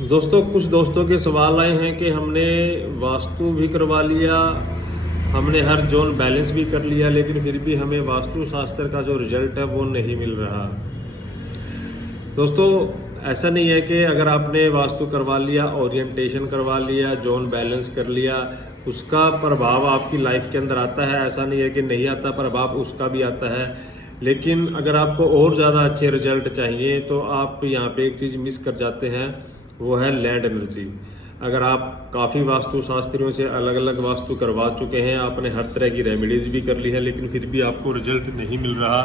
दोस्तों, कुछ दोस्तों के सवाल आए हैं कि हमने वास्तु भी करवा लिया, हमने हर जोन बैलेंस भी कर लिया, लेकिन फिर भी हमें वास्तु शास्त्र का जो रिजल्ट है वो नहीं मिल रहा। दोस्तों, ऐसा नहीं है कि अगर आपने वास्तु करवा लिया, ओरिएंटेशन करवा लिया, जोन बैलेंस कर लिया, उसका प्रभाव आपकी लाइफ के अंदर आता है। ऐसा नहीं है कि नहीं आता, प्रभाव उसका भी आता है। लेकिन अगर आपको और ज़्यादा अच्छे रिजल्ट चाहिए तो आप यहाँ पे एक चीज़ मिस कर जाते हैं, वो है लैंड एनर्जी। अगर आप काफ़ी वास्तु शास्त्रियों से अलग अलग वास्तु करवा चुके हैं, आपने हर तरह की रेमेडीज़ भी कर ली है, लेकिन फिर भी आपको रिजल्ट नहीं मिल रहा,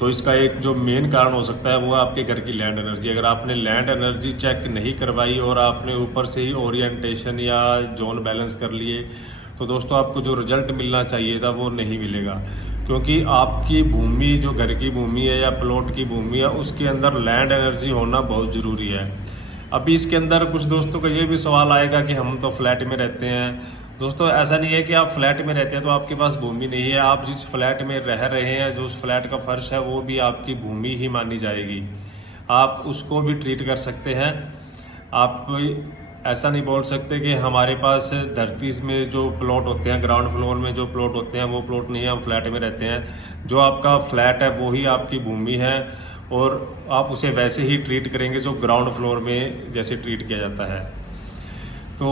तो इसका एक जो मेन कारण हो सकता है वो आपके घर की लैंड एनर्जी। अगर आपने लैंड एनर्जी चेक नहीं करवाई और आपने ऊपर से ही ओरिएंटेशन या जोन बैलेंस कर लिए, तो दोस्तों आपको जो रिजल्ट मिलना चाहिए था वो नहीं मिलेगा। क्योंकि आपकी भूमि, जो घर की भूमि है या प्लॉट की भूमि है, उसके अंदर लैंड एनर्जी होना बहुत ज़रूरी है। अभी इसके अंदर कुछ दोस्तों का ये भी सवाल आएगा कि हम तो फ्लैट में रहते हैं। दोस्तों, ऐसा नहीं है कि आप फ्लैट में रहते हैं तो आपके पास भूमि नहीं है। आप जिस फ्लैट में रह रहे हैं, जो उस फ्लैट का फर्श है, वो भी आपकी भूमि ही मानी जाएगी। आप उसको भी ट्रीट कर सकते हैं। आप ऐसा नहीं बोल सकते कि हमारे पास धरती में जो प्लॉट होते हैं, ग्राउंड फ्लोर में जो प्लॉट होते हैं, वो प्लॉट नहीं है, हम फ्लैट में रहते हैं। जो आपका फ्लैट है वो ही आपकी भूमि है, और आप उसे वैसे ही ट्रीट करेंगे जो ग्राउंड फ्लोर में जैसे ट्रीट किया जाता है। तो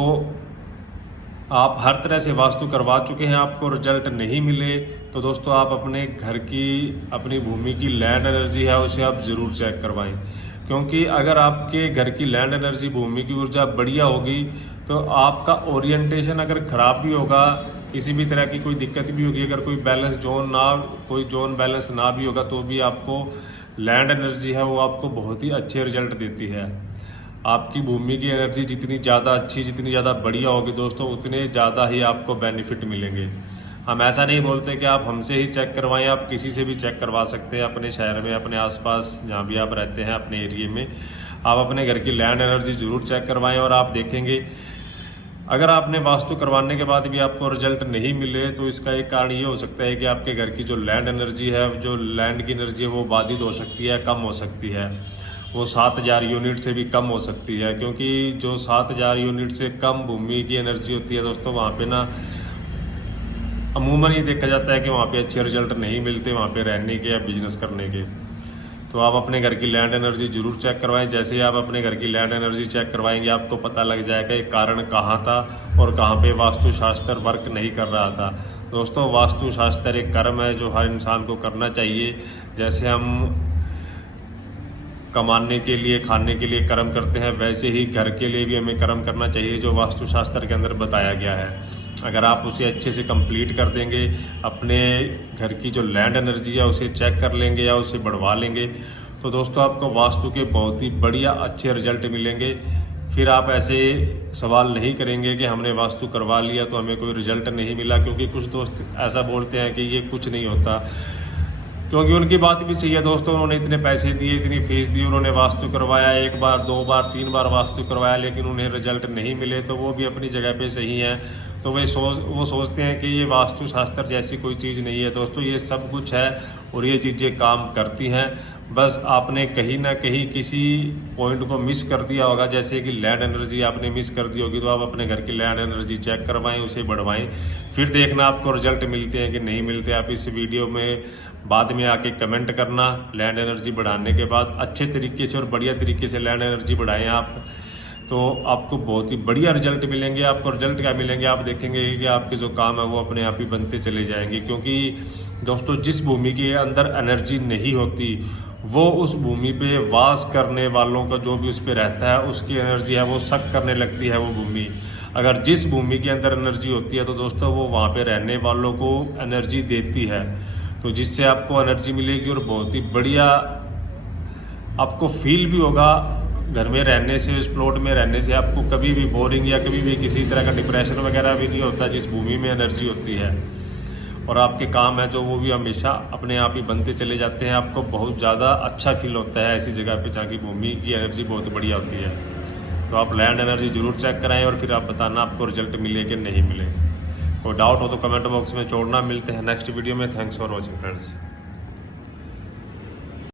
आप हर तरह से वास्तु करवा चुके हैं, आपको रिजल्ट नहीं मिले, तो दोस्तों आप अपने घर की, अपनी भूमि की लैंड एनर्जी है उसे आप ज़रूर चेक करवाएं। क्योंकि अगर आपके घर की लैंड एनर्जी, भूमि की ऊर्जा बढ़िया होगी, तो आपका ओरिएंटेशन अगर ख़राब भी होगा, किसी भी तरह की कोई दिक्कत भी होगी, अगर कोई जोन बैलेंस ना भी होगा, तो भी आपको लैंड एनर्जी है वो आपको बहुत ही अच्छे रिजल्ट देती है। आपकी भूमि की एनर्जी जितनी ज़्यादा अच्छी, जितनी ज़्यादा बढ़िया होगी दोस्तों, उतने ज़्यादा ही आपको बेनिफिट मिलेंगे। हम ऐसा नहीं बोलते कि आप हमसे ही चेक करवाएं, आप किसी से भी चेक करवा सकते हैं। अपने शहर में, अपने आसपास जहाँ भी आप रहते हैं, अपने एरिए में आप अपने घर की लैंड एनर्जी ज़रूर चेक करवाएं, और आप देखेंगे अगर आपने वास्तु करवाने के बाद भी आपको रिजल्ट नहीं मिले, तो इसका एक कारण ये हो सकता है कि आपके घर की जो लैंड एनर्जी है, जो लैंड की एनर्जी है, वो बाधित हो सकती है, कम हो सकती है। वो 7000 यूनिट से भी कम हो सकती है। क्योंकि जो 7000 यूनिट से कम भूमि की एनर्जी होती है दोस्तों, वहाँ पे ना अमूमन ये देखा जाता है कि वहाँ पे अच्छे रिजल्ट नहीं मिलते, वहाँ पे रहने के या बिजनेस करने के। तो आप अपने घर की लैंड एनर्जी जरूर चेक करवाएं। जैसे ही आप अपने घर की लैंड एनर्जी चेक करवाएंगे, आपको पता लग जाएगा एक कारण कहाँ था और कहाँ पे वास्तुशास्त्र वर्क नहीं कर रहा था। दोस्तों, वास्तुशास्त्र एक कर्म है जो हर इंसान को करना चाहिए। जैसे हम कमाने के लिए, खाने के लिए कर्म करते हैं, वैसे ही घर के लिए भी हमें कर्म करना चाहिए जो वास्तुशास्त्र के अंदर बताया गया है। अगर आप उसे अच्छे से कंप्लीट कर देंगे, अपने घर की जो लैंड एनर्जी है उसे चेक कर लेंगे या उसे बढ़वा लेंगे, तो दोस्तों आपको वास्तु के बहुत ही बढ़िया अच्छे रिजल्ट मिलेंगे। फिर आप ऐसे सवाल नहीं करेंगे कि हमने वास्तु करवा लिया तो हमें कोई रिजल्ट नहीं मिला। क्योंकि कुछ दोस्त ऐसा बोलते हैं कि ये कुछ नहीं होता, क्योंकि उनकी बात भी सही है दोस्तों। उन्होंने इतने पैसे दिए, इतनी फीस दी, उन्होंने वास्तु करवाया, 1 बार 2 बार 3 बार वास्तु करवाया, लेकिन उन्हें रिजल्ट नहीं मिले, तो वो भी अपनी जगह पे सही हैं। तो वो सोचते हैं कि ये वास्तु शास्त्र जैसी कोई चीज़ नहीं है। दोस्तों, ये सब कुछ है और ये चीज़ें काम करती हैं। बस आपने कहीं ना कहीं किसी पॉइंट को मिस कर दिया होगा, जैसे कि लैंड एनर्जी आपने मिस कर दी होगी। तो आप अपने घर की लैंड एनर्जी चेक करवाएं, उसे बढ़वाएं, फिर देखना आपको रिजल्ट मिलते हैं कि नहीं मिलते। आप इस वीडियो में बाद में आके कमेंट करना। लैंड एनर्जी बढ़ाने के बाद अच्छे तरीके से और बढ़िया तरीके से लैंड एनर्जी बढ़ाएं आप, तो आपको बहुत ही बढ़िया रिजल्ट मिलेंगे। आपको रिजल्ट क्या मिलेंगे, आप देखेंगे कि आपके जो काम है वो अपने आप ही बनते चले जाएंगे। क्योंकि दोस्तों, जिस भूमि के अंदर एनर्जी नहीं होती, वो उस भूमि पे वास करने वालों का, जो भी उस पर रहता है, उसकी एनर्जी है वो शक करने लगती है वो भूमि। अगर जिस भूमि के अंदर एनर्जी होती है, तो दोस्तों वो वहाँ पे रहने वालों को एनर्जी देती है, तो जिससे आपको एनर्जी मिलेगी और बहुत ही बढ़िया आपको फील भी होगा। घर में रहने से, इस प्लॉट में रहने से आपको कभी भी बोरिंग या कभी भी किसी तरह का डिप्रेशन वगैरह भी नहीं होता, जिस भूमि में एनर्जी होती है। और आपके काम है जो वो भी हमेशा अपने आप ही बनते चले जाते हैं। आपको बहुत ज़्यादा अच्छा फील होता है ऐसी जगह पे जहाँ की भूमि की एनर्जी बहुत बढ़िया होती है। तो आप लैंड एनर्जी ज़रूर चेक कराएं और फिर आप बताना आपको रिजल्ट मिले कि नहीं मिले। कोई डाउट हो तो कमेंट बॉक्स में छोड़ना। मिलते हैं नेक्स्ट वीडियो में। Thanks for watching friends.